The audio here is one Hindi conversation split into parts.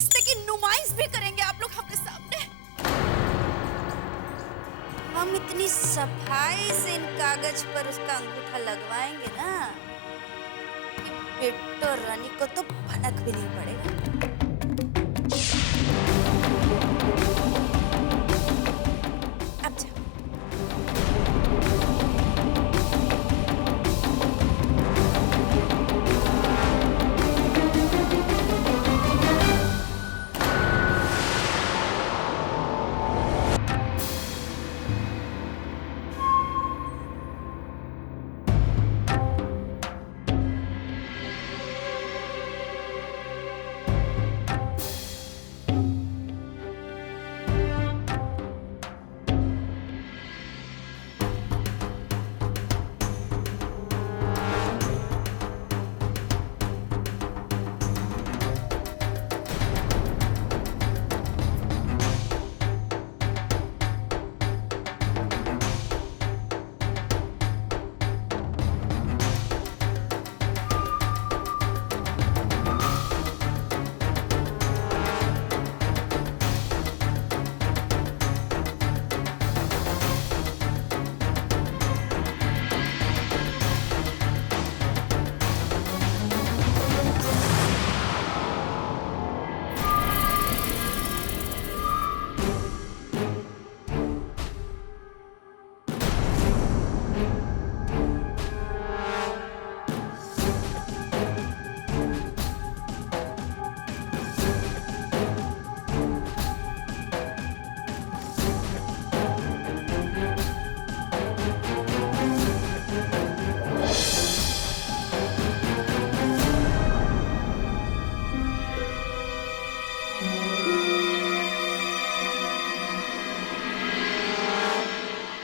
रिश्ते की नुमाइश भी करेंगे आप लोग अपने सामने। हम इतनी सफाई से इन कागज पर उसका अंगूठा लगवाएंगे ना कि बिट्टो रानी को तो भनक भी नहीं पड़ेगा। अब जा।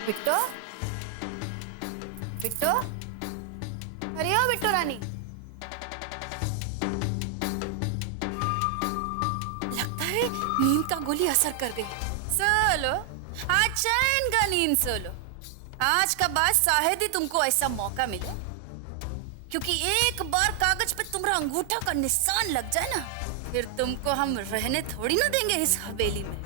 बिट्टो, बिट्टो, अरे ओ बिट्टो रानी, लगता है नींद का गोली असर कर गई। सोलो, आज चैन का नींद सोलो। आज का बाद शायद ही तुमको ऐसा मौका मिले, क्योंकि एक बार कागज पे तुम्हारा अंगूठा का निशान लग जाए ना, फिर तुमको हम रहने थोड़ी ना देंगे इस हवेली में।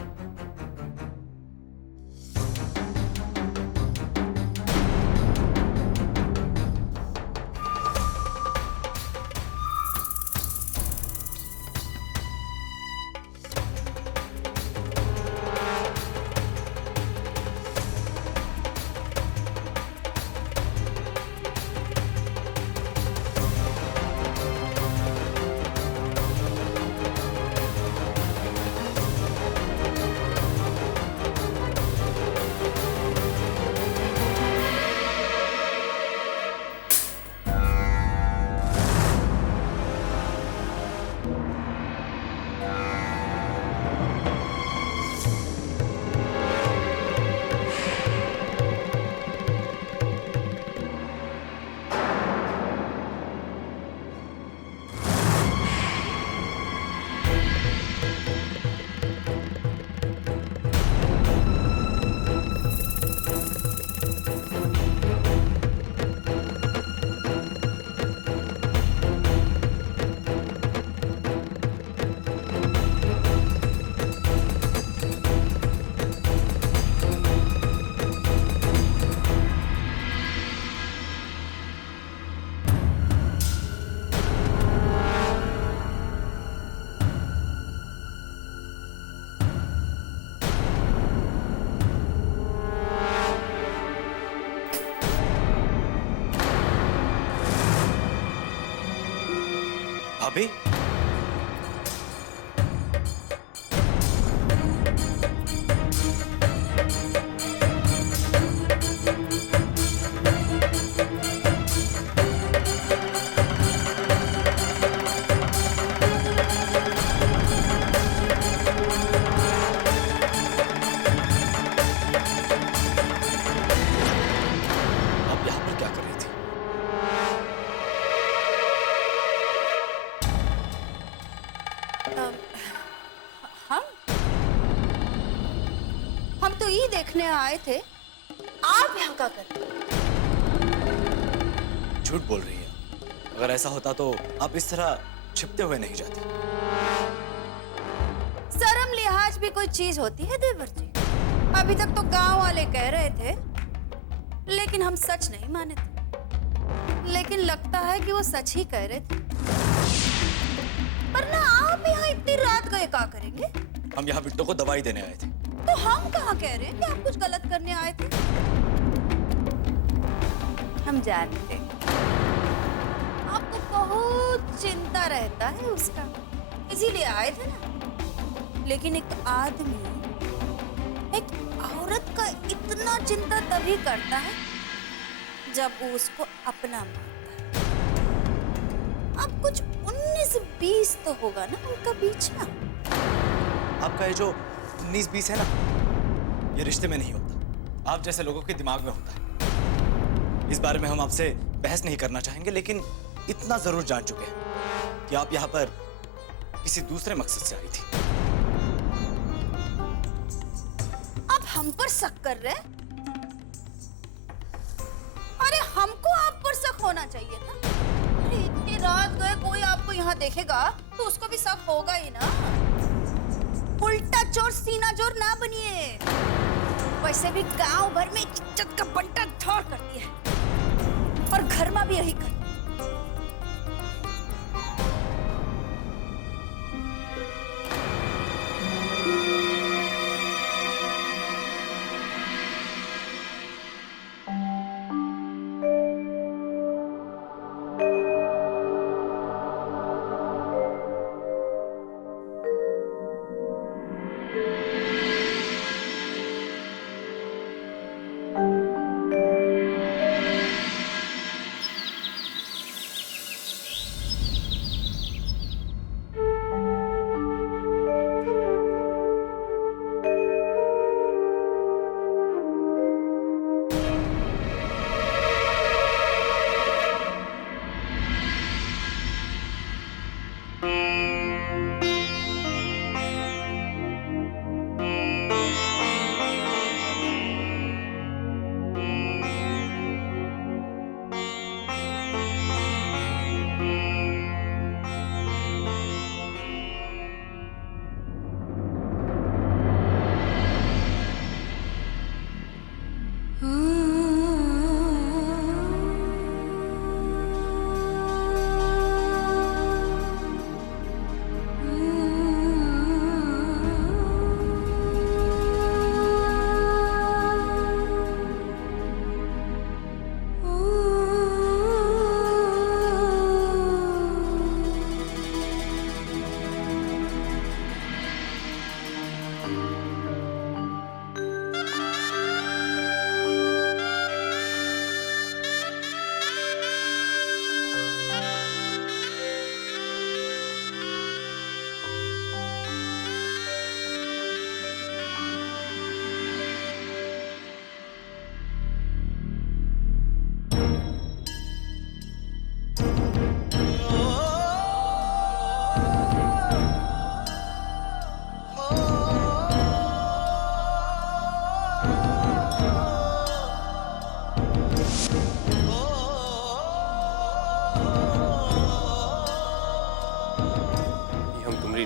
भाभी, आप यहाँ पर क्या कर रही थी? हम हम तो ये देखने आए थे, आप यहाँ क्या कर रहे? झूठ बोल रही है। अगर ऐसा होता तो आप इस तरह छिपते हुए नहीं जाती। भी कोई चीज होती है देवर जी? अभी तक तो गांव वाले कह रहे थे, लेकिन हम सच नहीं माने थे। लेकिन लगता है कि वो सच ही कह रहे थे। पर ना आप यहाँ इतनी रात गए क्या करेंगे? हम यहाँ बिट्टो को दवाई देने आए थे। तो हम कहाँ कह रहे हैं कि आप कुछ गलत करने आए थे? हम जानते हैं आपको बहुत चिंता रहता है उसका, इसीलिए आए थे ना। लेकिन एक आदमी एक औरत का इतना चिंता तभी करता है जब वो उसको अपना मानता है। अब कुछ 19-20 तो होगा ना उनका बीच में। आपका ये जो 19-20 है ना, ये रिश्ते में नहीं होता, आप जैसे लोगों के दिमाग में होता है। इस बारे में हम आपसे बहस नहीं करना चाहेंगे, लेकिन इतना जरूर जान चुके हैं कि आप यहाँ पर किसी दूसरे मकसद से आई थी। आप हम पर शक कर रहे हैं? अरे हमको आप पर शक होना चाहिए था। अरे इतनी रात गए कोई आपको यहाँ देखेगा तो उसको भी शक होगा ही ना। उल्टा चोर सीना जोर ना बनिए। वैसे भी गांव भर में इज्जत का बंटा धड़ करती है और घर में भी यही कर।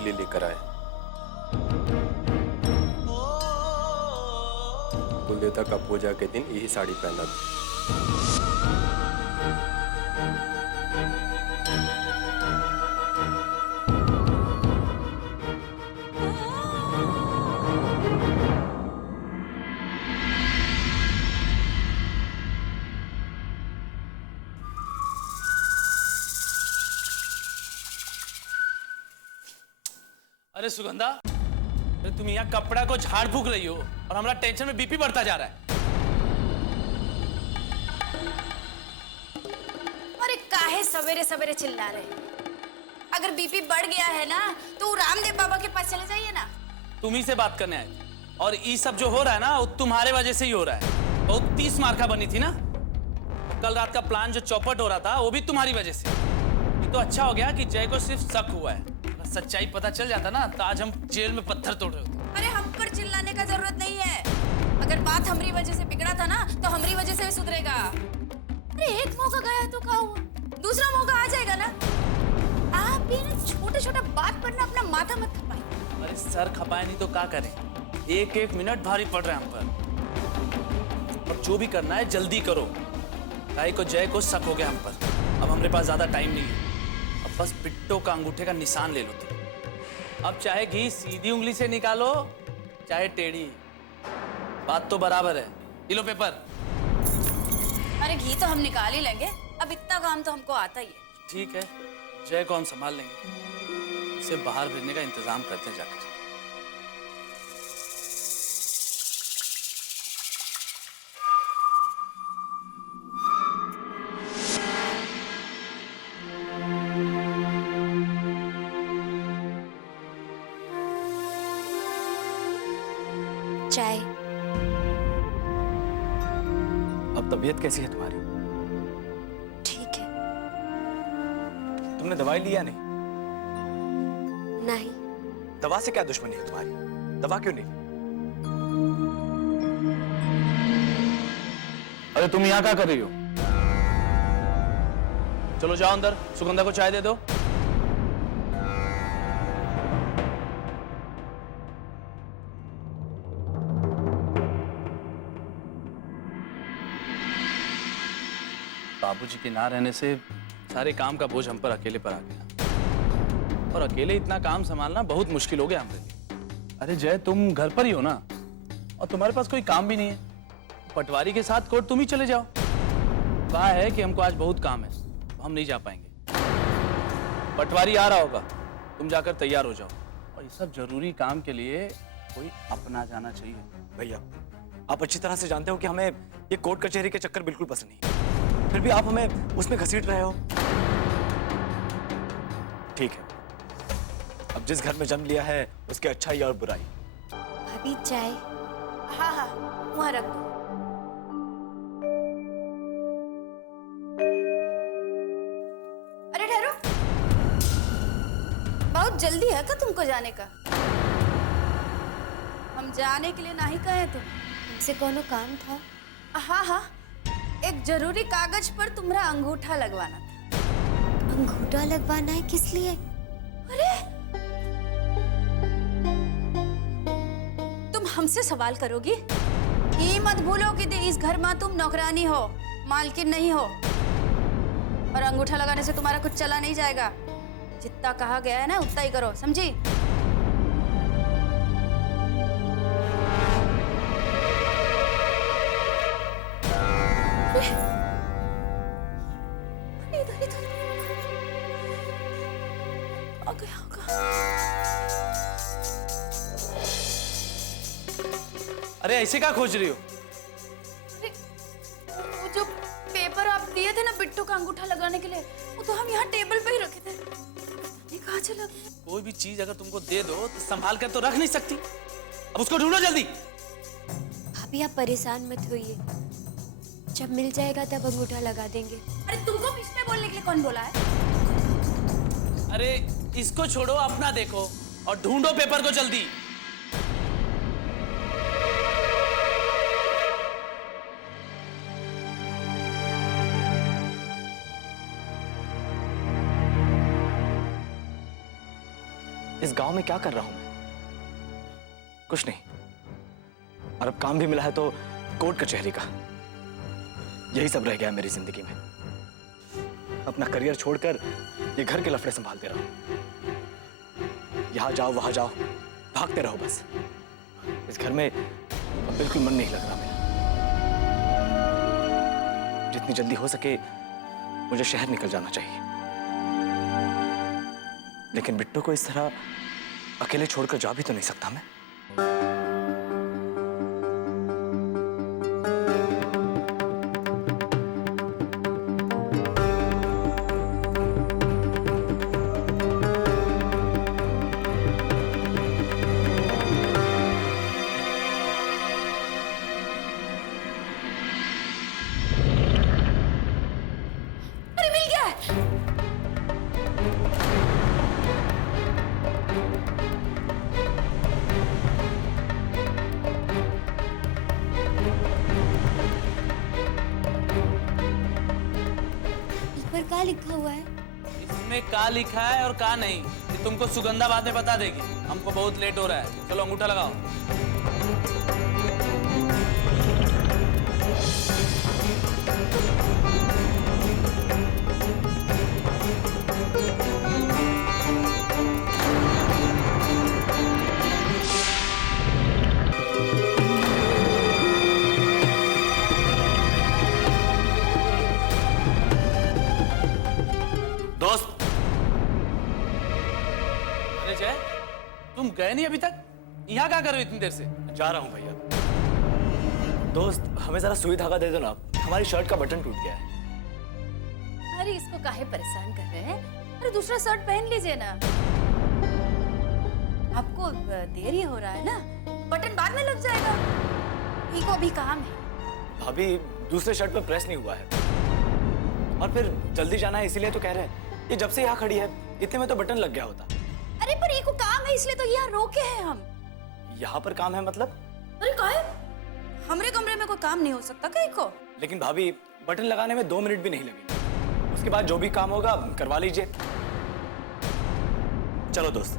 लेकर आए। कुलदेवता का पूजा के दिन यही साड़ी पहना था। अरे सुगंधा, अरे तुम यहाँ कपड़ा को झाड़ फूक रही हो और हमारा टेंशन में बीपी बढ़ता जा रहा है। अरे काहे सवेरे सवेरे चिल्ला रहे? अगर बीपी बढ़ गया है ना तो रामदेव बाबा के पास चले जाइए ना। तुम ही से बात करने आए थे और ये सब जो हो रहा है ना वो तुम्हारे वजह से ही हो रहा है। बहुत 30 मार्का बनी थी ना, कल रात का प्लान जो चौपट हो रहा था वो भी तुम्हारी वजह से। ये तो अच्छा हो गया कि जय को सिर्फ शक हुआ है, सच्चाई पता चल जाता ना तो आज हम जेल में पत्थर तोड़ रहे होते। अरे हम पर चिल्लाने का जरूरत नहीं है। अगर बात हमारी वजह से बिगड़ा था ना तो हमारी वजह से भी सुधरेगा। अरे एक मौका गया तो क्या हुआ, दूसरा मौका आ जाएगा ना। आप भी ना छोटे छोटे बात पर ना अपना माथा मत खपाइए। अरे सर खपाए नहीं तो क्या करें, एक एक मिनट भारी पड़ रहा है हम पर। अब जो भी करना है जल्दी करो, काहे को जय को शक हो गया हम पर। अब हमारे पास ज्यादा टाइम नहीं है, अब बस बिट्टो का अंगूठे का निशान ले लो तुम। अब चाहे घी सीधी उंगली से निकालो चाहे टेढ़ी, बात तो बराबर है। ये लो पेपर। अरे घी तो हम निकाल ही लेंगे, अब इतना काम तो हमको आता ही है। ठीक है, जय को हम संभाल लेंगे, इसे बाहर भेजने का इंतजाम करते हैं जाकर। चाय। अब तबीयत कैसी है तुम्हारी? ठीक है। तुमने दवाई लिया नहीं? नहीं। दवा से क्या दुश्मनी है तुम्हारी? दवा क्यों नहीं? अरे तुम यहाँ क्या कर रही हो? चलो जाओ अंदर, सुगंधा को चाय दे दो। बाबूजी के ना रहने से सारे काम का बोझ हम पर अकेले पर आ गया, और अकेले इतना काम संभालना बहुत मुश्किल हो गया हमारे लिए। अरे जय, तुम घर पर ही हो ना, और तुम्हारे पास कोई काम भी नहीं है। पटवारी के साथ कोर्ट तुम ही चले जाओ। कहा है कि हमको आज बहुत काम है, तो हम नहीं जा पाएंगे। पटवारी आ रहा होगा, तुम जाकर तैयार हो जाओ। और ये सब जरूरी काम के लिए कोई अपना जाना चाहिए। भैया, आप अच्छी तरह से जानते हो कि हमें ये कोर्ट कचहरी के चक्कर बिल्कुल पसंद नहीं, फिर भी आप हमें उसमें घसीट रहे हो। ठीक है, अब जिस घर में जन्म लिया है उसकी अच्छाई और बुराई। भाभी चाय। हाँ हाँ, वहां रख दो। अरे ठहरो, बहुत जल्दी है क्या तुमको जाने का? हम जाने के लिए नहीं कहे तुम। हमसे कोनो काम था? हाँ हाँ, एक जरूरी कागज पर तुम्हारा अंगूठा लगवाना था। अंगूठा लगवाना है? किस लिए? अरे तुम हमसे सवाल करोगी? ये मत भूलो कि इस घर में तुम नौकरानी हो, मालकिन नहीं हो। और अंगूठा लगाने से तुम्हारा कुछ चला नहीं जाएगा। जितना कहा गया है ना उतना ही करो, समझी? इधर इधर आ गया होगा। अरे ऐसे क्या खोज रही हो? अरे वो जो पेपर आप दिए थे ना बिट्टू का अंगूठा लगाने के लिए, वो तो हम यहाँ टेबल पे ही रखे थे। ये कहाँ चला गया? कोई भी चीज अगर तुमको दे दो तो संभाल कर तो रख नहीं सकती। अब उसको ढूंढो जल्दी। भाभी आप परेशान मत होइए, जब मिल जाएगा तब अंगूठा लगा देंगे। अरे तुमको बीच में बोलने के लिए कौन बोला है? अरे इसको छोड़ो, अपना देखो और ढूंढो पेपर को जल्दी। इस गांव में क्या कर रहा हूं मैं? कुछ नहीं। और अब काम भी मिला है तो कोर्ट कचहरी का। यही सब रह गया मेरी जिंदगी में। अपना करियर छोड़कर ये घर के लफड़े संभालते रहो। यहां जाओ वहां जाओ, भागते रहो बस। इस घर में अब बिल्कुल मन नहीं लग रहा मेरा। जितनी जल्दी हो सके मुझे शहर निकल जाना चाहिए, लेकिन बिट्टू को इस तरह अकेले छोड़कर जा भी तो नहीं सकता मैं। अरे मिल गया है। इस पर क्या लिखा हुआ है? इसमें का लिखा है और का नहीं, ये तुमको सुगंधा बाद में बता देगी। हमको बहुत लेट हो रहा है, चलो अंगूठा लगाओ। दोस्त, अरे जय, तुम गए नहीं अभी तक? यहाँ क्या कर रहे हो इतनी देर से? जा रहा हूँ भैया। दोस्त, हमें जरा सुई धागा दे दो ना, हमारी शर्ट का बटन टूट गया है। अरे इसको काहे परेशान कर रहे हैं? अरे दूसरा शर्ट पहन लीजिए ना। आपको देर ही हो रहा है ना, बटन बाद में लग जाएगा। इनको अभी काम है। भाभी, दूसरे शर्ट पे प्रेस नहीं हुआ है और फिर जल्दी जाना है इसीलिए तो कह रहे हैं। ये जब से यहाँ खड़ी है इतने में तो बटन लग गया होता। अरे पर इनको काम है इसलिए तो यहाँ रोके हैं हम। यहाँ पर काम है मतलब? अरे काहे? हमरे कमरे में कोई काम नहीं हो सकता कहीं को? लेकिन भाभी, बटन लगाने में 2 मिनट भी नहीं लगेंगे। उसके बाद जो भी काम होगा करवा लीजिए। चलो दोस्त।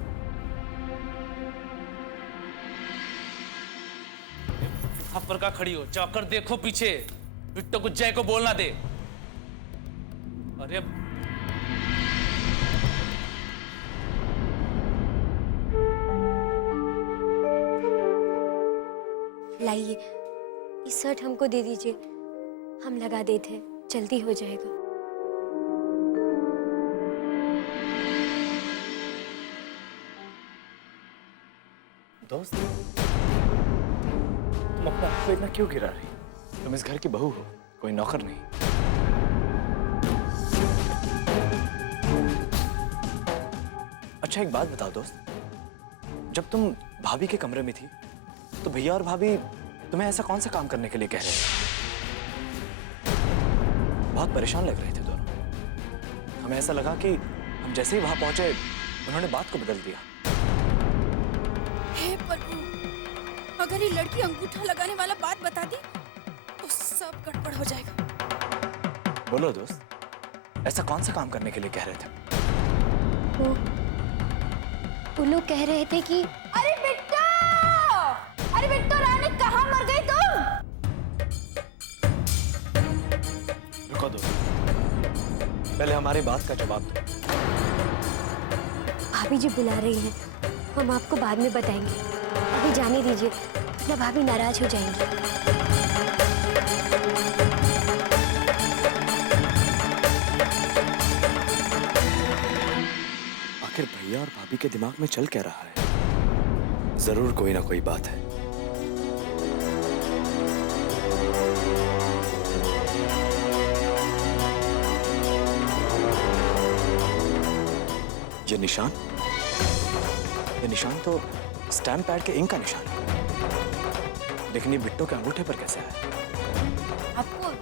थप्पड़ का खड़ी हो, जाकर देखो पीछे, बिट्टो को जय को बोलना दे। अरे लाइए, ये शर्ट हमको दे दीजिए, हम लगा देते हैं, जल्दी हो जाएगा। दोस्त, तुम अपने आप को इतना क्यों गिरा रही? तुम इस घर की बहू हो, कोई नौकर नहीं। अच्छा एक बात बताओ दोस्त, जब तुम भाभी के कमरे में थी तो भैया और भाभी तुम्हें ऐसा कौन सा काम करने के लिए कह रहे थे? बहुत परेशान लग रहे थे दोनों। हमें ऐसा लगा कि हम जैसे ही वहां पहुंचे उन्होंने बात को बदल दिया। हे प्रभु, अगर ये लड़की अंगूठा लगाने वाला बात बता दी तो सब गड़बड़ हो जाएगा। बोलो दोस्त, ऐसा कौन सा काम करने के लिए कह रहे थे? वो लोग कह रहे थे कि अरे बिट्टो! अरे बिट्टो रानी, कहाँ मर गई तुम? रुको दोस्त, पहले हमारी बात का जवाब दो। भाभी जी बुला रही हैं, हम आपको बाद में बताएंगे। अभी जाने दीजिए, ना भाभी नाराज हो जाएंगी। आखिर भैया और भाभी के दिमाग में चल क्या रहा है? जरूर कोई ना कोई बात है। ये निशान तो स्टैम्प पैड के इंक का निशान है। लेकिन ये बिट्टो के अंगूठे पर कैसे है?